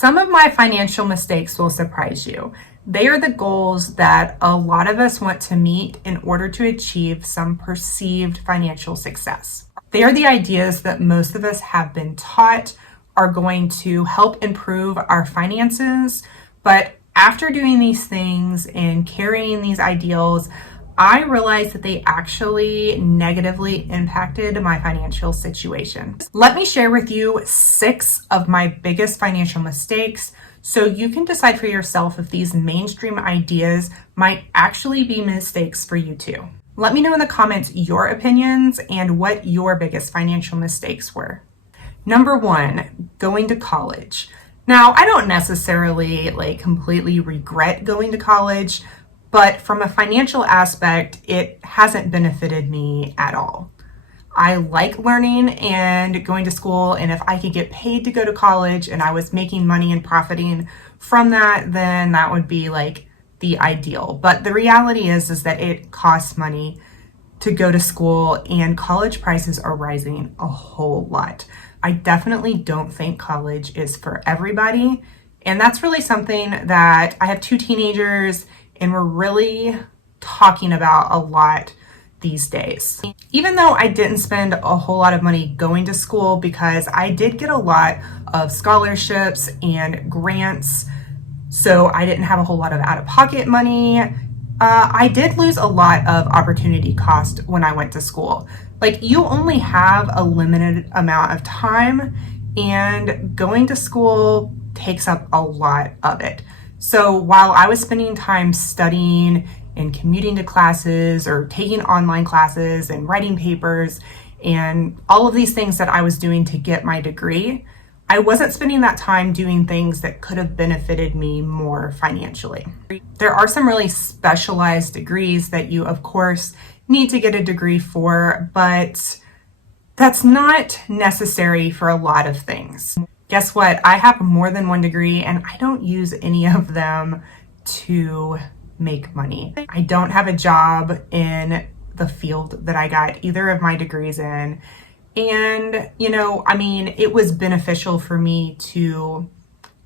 Some of my financial mistakes will surprise you. They are the goals that a lot of us want to meet in order to achieve some perceived financial success. They are the ideas that most of us have been taught are going to help improve our finances, but after doing these things and carrying these ideals, I realized that they actually negatively impacted my financial situation. Let me share with you 6 of my biggest financial mistakes so you can decide for yourself if these mainstream ideas might actually be mistakes for you too. Let me know in the comments your opinions and what your biggest financial mistakes were. Number 1, going to college. Now, I don't necessarily completely regret going to college, but from a financial aspect, it hasn't benefited me at all. I like learning and going to school, and if I could get paid to go to college and I was making money and profiting from that, then that would be the ideal. But the reality is that it costs money to go to school, and college prices are rising a whole lot. I definitely don't think college is for everybody, and that's really something that I have 2 teenagers and we're really talking about a lot these days. Even though I didn't spend a whole lot of money going to school, because I did get a lot of scholarships and grants, so I didn't have a whole lot of out-of-pocket money, I did lose a lot of opportunity cost when I went to school. You only have a limited amount of time, and going to school takes up a lot of it. So while I was spending time studying and commuting to classes or taking online classes and writing papers and all of these things that I was doing to get my degree, I wasn't spending that time doing things that could have benefited me more financially. There are some really specialized degrees that you, of course, need to get a degree for, but that's not necessary for a lot of things. Guess what? I have more than 1 degree and I don't use any of them to make money. I don't have a job in the field that I got either of my degrees in. And, it was beneficial for me to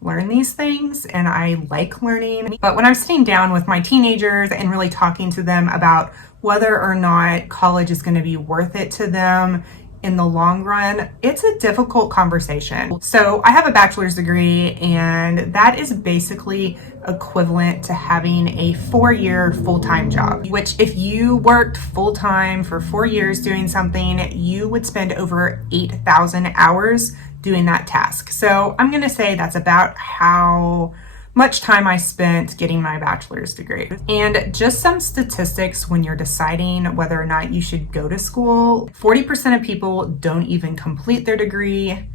learn these things, and I like learning. But when I'm sitting down with my teenagers and really talking to them about whether or not college is going to be worth it to them in the long run, it's a difficult conversation. So I have a bachelor's degree, and that is basically equivalent to having a 4-year full-time job, which if you worked full-time for 4 years doing something, you would spend over 8,000 hours doing that task. So I'm gonna say that's about how much time I spent getting my bachelor's degree. And just some statistics when you're deciding whether or not you should go to school. 40% of people don't even complete their degree.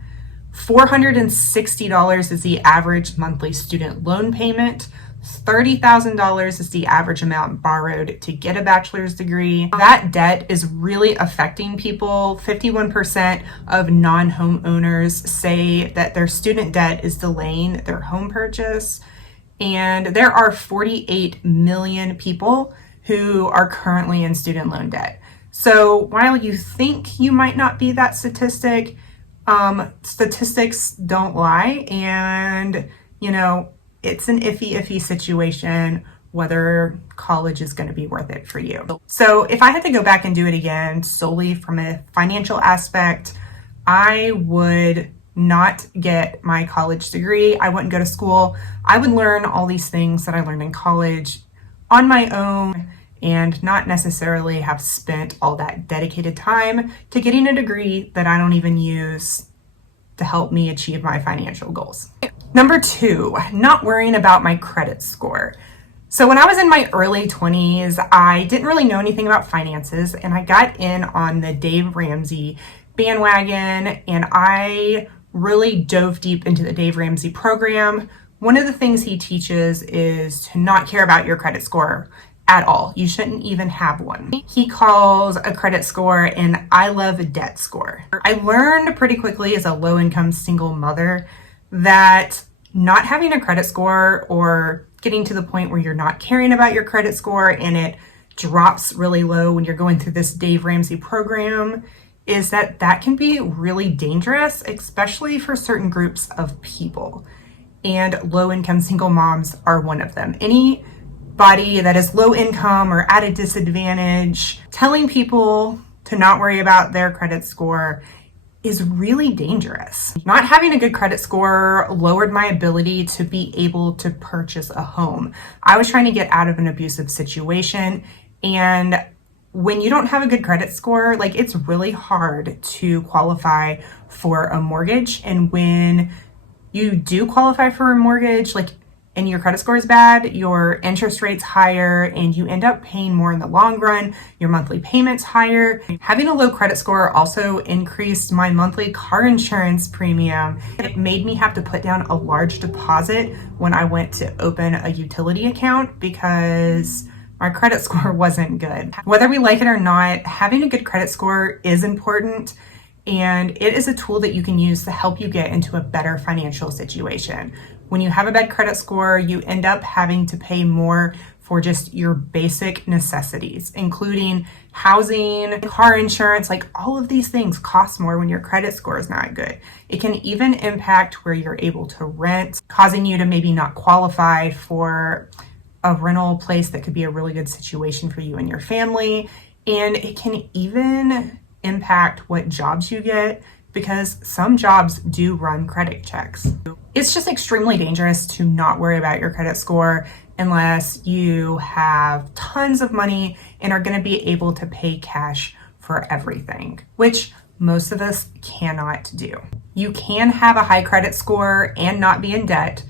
$460 is the average monthly student loan payment. $30,000 is the average amount borrowed to get a bachelor's degree. That debt is really affecting people. 51% of non-homeowners say that their student debt is delaying their home purchase. And there are 48 million people who are currently in student loan debt. So while you think you might not be that statistic, statistics don't lie. And, it's an iffy situation whether college is going to be worth it for you. So if I had to go back and do it again solely from a financial aspect, I would not get my college degree. I wouldn't go to school. I would learn all these things that I learned in college on my own and not necessarily have spent all that dedicated time to getting a degree that I don't even use to help me achieve my financial goals. Number 2, not worrying about my credit score. So when I was in my early 20s, I didn't really know anything about finances, and I got in on the Dave Ramsey bandwagon, and I really dove deep into the Dave Ramsey program. One of the things he teaches is to not care about your credit score at all. You shouldn't even have one. He calls a credit score an I love a debt score. I learned pretty quickly as a low-income single mother that not having a credit score or getting to the point where you're not caring about your credit score and it drops really low when you're going through this Dave Ramsey program is that can be really dangerous, especially for certain groups of people. and low-income single moms are one of them. Anybody that is low income or at a disadvantage, telling people to not worry about their credit score is really dangerous. Not having a good credit score lowered my ability to be able to purchase a home. I was trying to get out of an abusive situation, and when you don't have a good credit score, like, it's really hard to qualify for a mortgage. And when you do qualify for a mortgage, like, and your credit score is bad, your interest rate's higher, and you end up paying more in the long run. Your monthly payment's higher. Having a low credit score also increased my monthly car insurance premium. It made me have to put down a large deposit when I went to open a utility account because my credit score wasn't good. Whether we like it or not, having a good credit score is important, and it is a tool that you can use to help you get into a better financial situation. When you have a bad credit score, you end up having to pay more for just your basic necessities, including housing, car insurance. Like, all of these things cost more when your credit score is not good. It can even impact where you're able to rent, causing you to maybe not qualify for a rental place that could be a really good situation for you and your family. And it can even impact what jobs you get, because some jobs do run credit checks. It's just extremely dangerous to not worry about your credit score unless you have tons of money and are going to be able to pay cash for everything, which most of us cannot do. You can have a high credit score and not be in debt,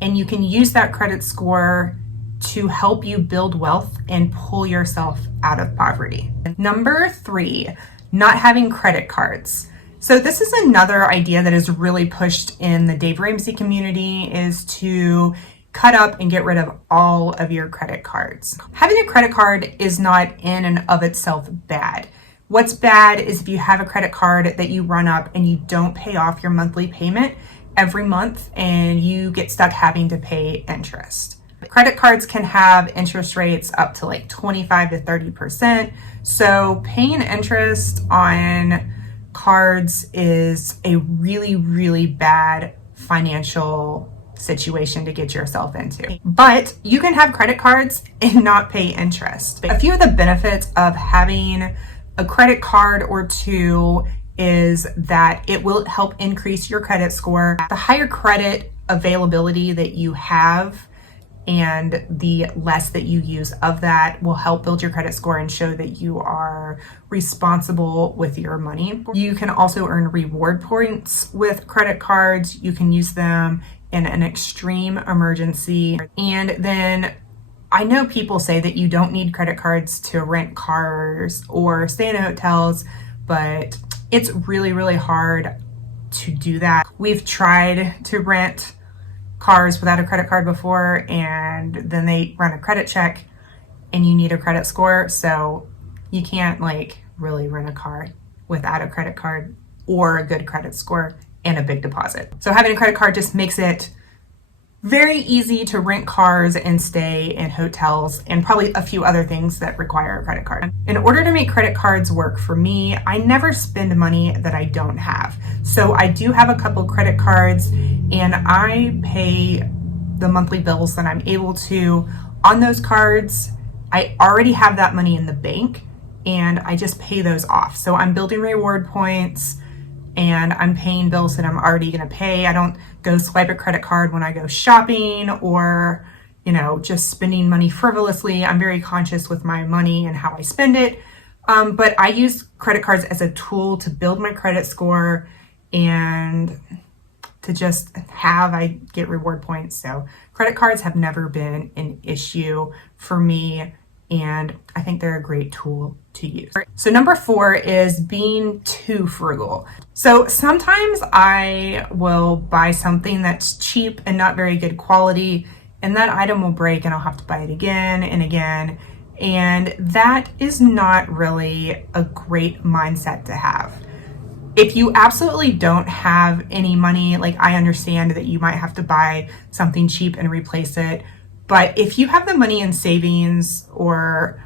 and you can use that credit score to help you build wealth and pull yourself out of poverty. Number 3, not having credit cards. So this is another idea that is really pushed in the Dave Ramsey community, is to cut up and get rid of all of your credit cards. Having a credit card is not in and of itself bad. What's bad is if you have a credit card that you run up and you don't pay off your monthly payment every month and you get stuck having to pay interest. Credit cards can have interest rates up to like 25 to 30%. So paying interest on cards is a really, really bad financial situation to get yourself into. But you can have credit cards and not pay interest. A few of the benefits of having a credit card or two is that it will help increase your credit score. The higher credit availability that you have and the less that you use of that will help build your credit score and show that you are responsible with your money. You can also earn reward points with credit cards. You can use them in an extreme emergency. And then I know people say that you don't need credit cards to rent cars or stay in hotels, but it's really, really hard to do that. We've tried to rent cars without a credit card before, and then they run a credit check and you need a credit score. So you can't like really rent a car without a credit card or a good credit score and a big deposit. So having a credit card just makes it very easy to rent cars and stay in hotels and probably a few other things that require a credit card. In order to make credit cards work for me, I never spend money that I don't have. So I do have a couple credit cards and I pay the monthly bills that I'm able to on those cards. I already have that money in the bank and I just pay those off. So I'm building reward points and I'm paying bills that I'm already going to pay. I don't go swipe a credit card when I go shopping or, just spending money frivolously. I'm very conscious with my money and how I spend it. But I use credit cards as a tool to build my credit score and to just I get reward points. So credit cards have never been an issue for me, and I think they're a great tool to use. So number 4 is being too frugal. So sometimes I will buy something that's cheap and not very good quality, and that item will break and I'll have to buy it again and again. And that is not really a great mindset to have. If you absolutely don't have any money, like, I understand that you might have to buy something cheap and replace it. But if you have the money in savings or,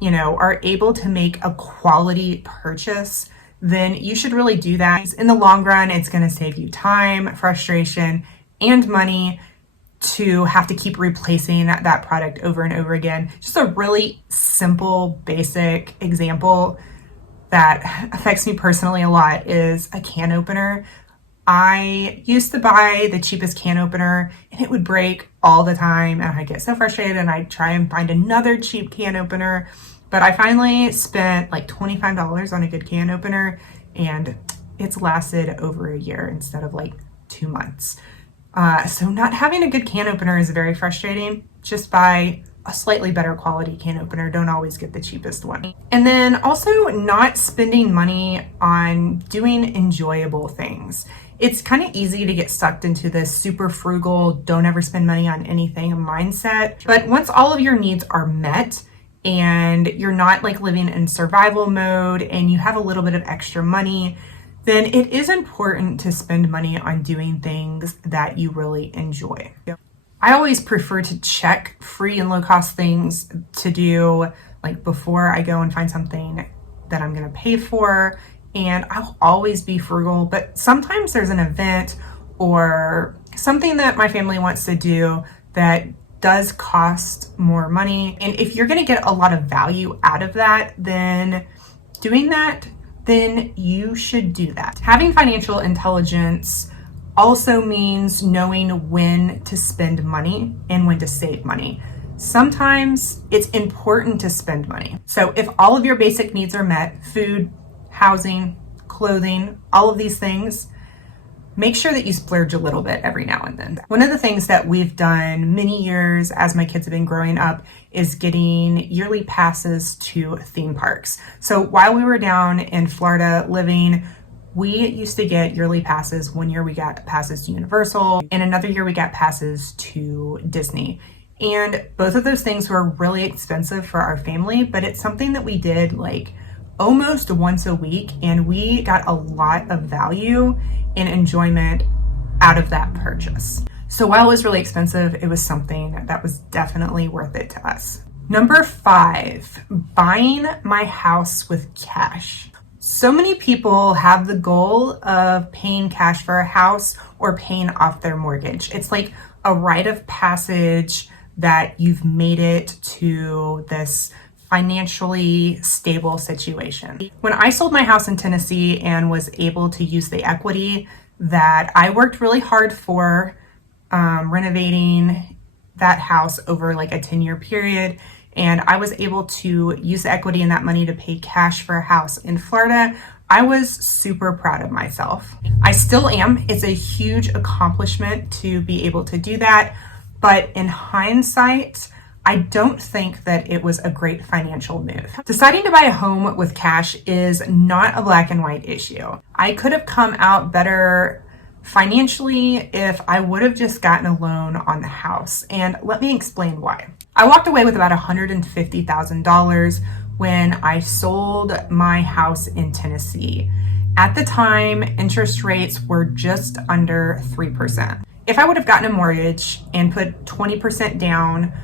are able to make a quality purchase, then you should really do that. In the long run, it's going to save you time, frustration, and money to have to keep replacing that product over and over again. Just a really simple, basic example that affects me personally a lot is a can opener. I used to buy the cheapest can opener and it would break all the time, and I get so frustrated and I try and find another cheap can opener. But I finally spent like $25 on a good can opener and it's lasted over a year instead of like 2 months. So not having a good can opener is very frustrating. Just buy a slightly better quality can opener. Don't always get the cheapest one. And then also not spending money on doing enjoyable things. It's kind of easy to get sucked into this super frugal, don't ever spend money on anything mindset. But once all of your needs are met and you're not like living in survival mode and you have a little bit of extra money, then it is important to spend money on doing things that you really enjoy. I always prefer to check free and low cost things to do like before I go and find something that I'm gonna pay for. And I'll always be frugal, but sometimes there's an event or something that my family wants to do that does cost more money. And if you're gonna get a lot of value out of that, then doing that, then you should do that. Having financial intelligence also means knowing when to spend money and when to save money. Sometimes it's important to spend money. So if all of your basic needs are met, food, housing, clothing, all of these things, make sure that you splurge a little bit every now and then. One of the things that we've done many years as my kids have been growing up is getting yearly passes to theme parks. So while we were down in Florida living, we used to get yearly passes. One year we got passes to Universal, and another year we got passes to Disney. And both of those things were really expensive for our family, but it's something that we did like almost once a week, and we got a lot of value and enjoyment out of that purchase. So while it was really expensive, it was something that was definitely worth it to us. Number 5, buying my house with cash. So many people have the goal of paying cash for a house or paying off their mortgage. It's like a rite of passage that you've made it to this financially stable situation. When I sold my house in Tennessee and was able to use the equity that I worked really hard for, renovating that house over like a 10-year period, and I was able to use the equity in that money to pay cash for a house in Florida, I was super proud of myself. I still am. It's a huge accomplishment to be able to do that, but in hindsight, I don't think that it was a great financial move. Deciding to buy a home with cash is not a black and white issue. I could have come out better financially if I would have just gotten a loan on the house. And let me explain why. I walked away with about $150,000 when I sold my house in Tennessee. At the time, interest rates were just under 3%. If I would have gotten a mortgage and put 20% down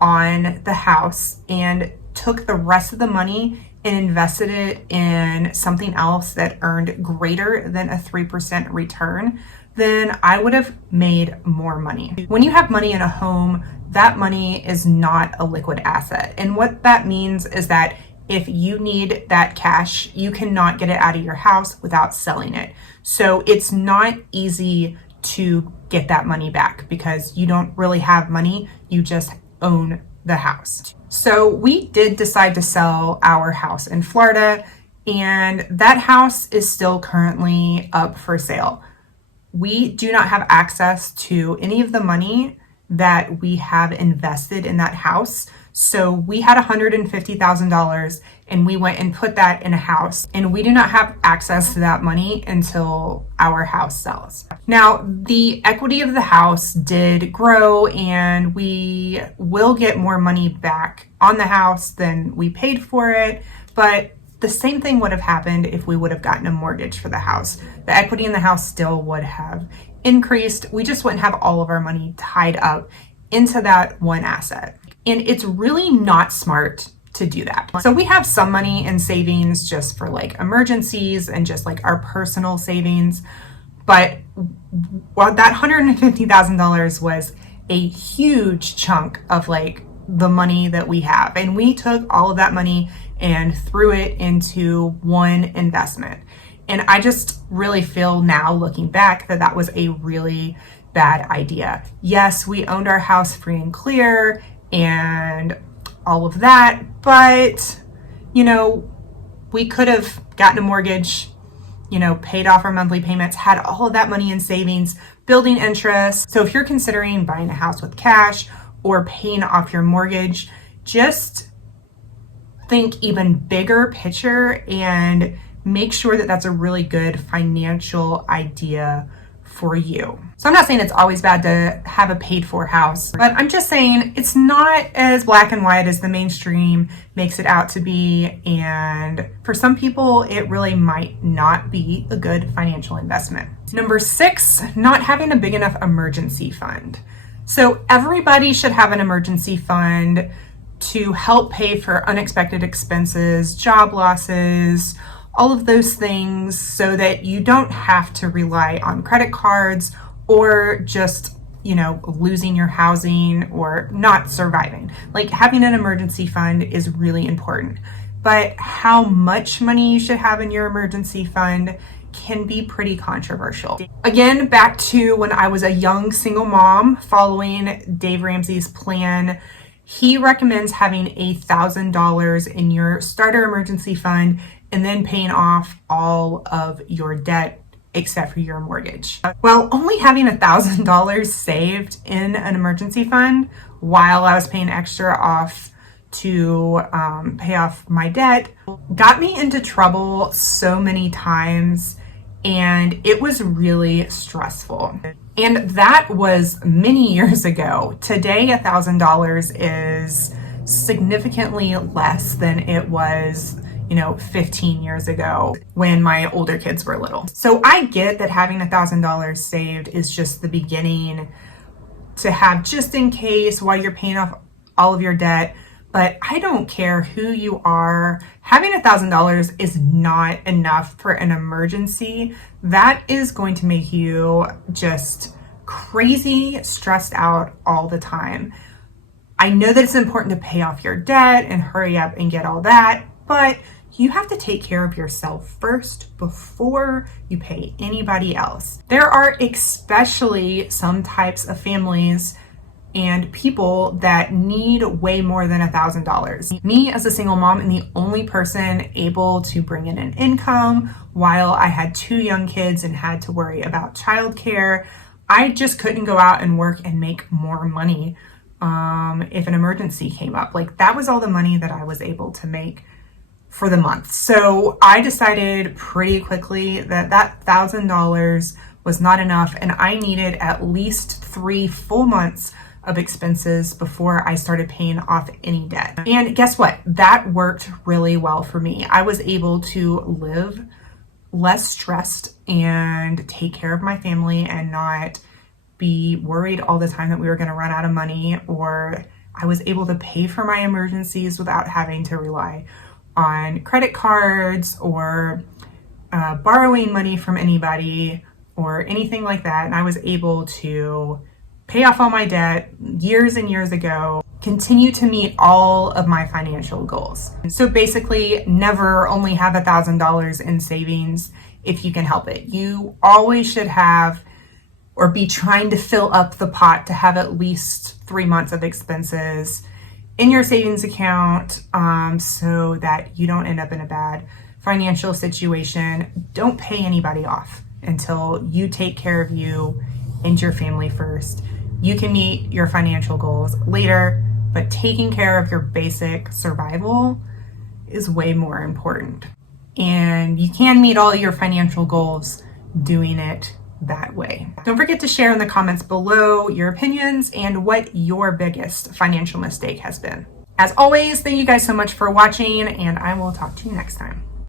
on the house and took the rest of the money and invested it in something else that earned greater than a 3% return, then I would have made more money. When you have money in a home, that money is not a liquid asset. And what that means is that if you need that cash, you cannot get it out of your house without selling it. So it's not easy to get that money back because you don't really have money, you just own the house. So we did decide to sell our house in Florida, and that house is still currently up for sale. We do not have access to any of the money that we have invested in that house. So we had $150,000 and we went and put that in a house, and we do not have access to that money until our house sells. Now, the equity of the house did grow and we will get more money back on the house than we paid for it, but the same thing would have happened if we would have gotten a mortgage for the house. The equity in the house still would have increased. We just wouldn't have all of our money tied up into that one asset. And it's really not smart to do that. So we have some money in savings just for like emergencies and just like our personal savings. But well, that $150,000 was a huge chunk of like the money that we have. And we took all of that money and threw it into one investment. And I just really feel now looking back that that was a really bad idea. Yes, we owned our house free and clear and all of that, but you know, we could have gotten a mortgage, you know, paid off our monthly payments, had all of that money in savings, building interest. So if you're considering buying a house with cash or paying off your mortgage, just think even bigger picture and make sure that that's a really good financial idea for you. So I'm not saying it's always bad to have a paid for house, but I'm just saying it's not as black and white as the mainstream makes it out to be. And for some people, it really might not be a good financial investment. Number 6, not having a big enough emergency fund. So everybody should have an emergency fund to help pay for unexpected expenses, job losses, all of those things, so that you don't have to rely on credit cards or just, you know, losing your housing or not surviving. Like, having an emergency fund is really important. But how much money you should have in your emergency fund can be pretty controversial. Again, back to when I was a young single mom following Dave Ramsey's plan, he recommends having $1,000 in your starter emergency fund and then paying off all of your debt except for your mortgage. Well, only having $1,000 saved in an emergency fund while I was paying extra off to pay off my debt got me into trouble so many times, and it was really stressful. And that was many years ago. Today, $1,000 is significantly less than it was, you know, 15 years ago when my older kids were little. So I get that having $1,000 saved is just the beginning to have just in case while you're paying off all of your debt. But I don't care who you are. Having $1,000 is not enough for an emergency. That is going to make you just crazy stressed out all the time. I know that it's important to pay off your debt and hurry up and get all that, but you have to take care of yourself first before you pay anybody else. There are especially some types of families and people that need way more than $1,000. Me as a single mom and the only person able to bring in an income while I had 2 young kids and had to worry about childcare, I just couldn't go out and work and make more money if an emergency came up. Like, that was all the money that I was able to make for the month. So I decided pretty quickly that that $1,000 was not enough, and I needed at least 3 full months of expenses before I started paying off any debt. And guess what? That worked really well for me. I was able to live less stressed and take care of my family and not be worried all the time that we were going to run out of money, or I was able to pay for my emergencies without having to rely on credit cards or borrowing money from anybody or anything like that. And I was able to pay off all my debt years and years ago, continue to meet all of my financial goals. So basically, never only have $1,000 in savings if you can help it. You always should have or be trying to fill up the pot to have at least 3 months of expenses in your savings account so that you don't end up in a bad financial situation. Don't pay anybody off until you take care of you and your family first. You can meet your financial goals later, but taking care of your basic survival is way more important. And you can meet all your financial goals doing it that way. Don't forget to share in the comments below your opinions and what your biggest financial mistake has been. As always, thank you guys so much for watching, and I will talk to you next time.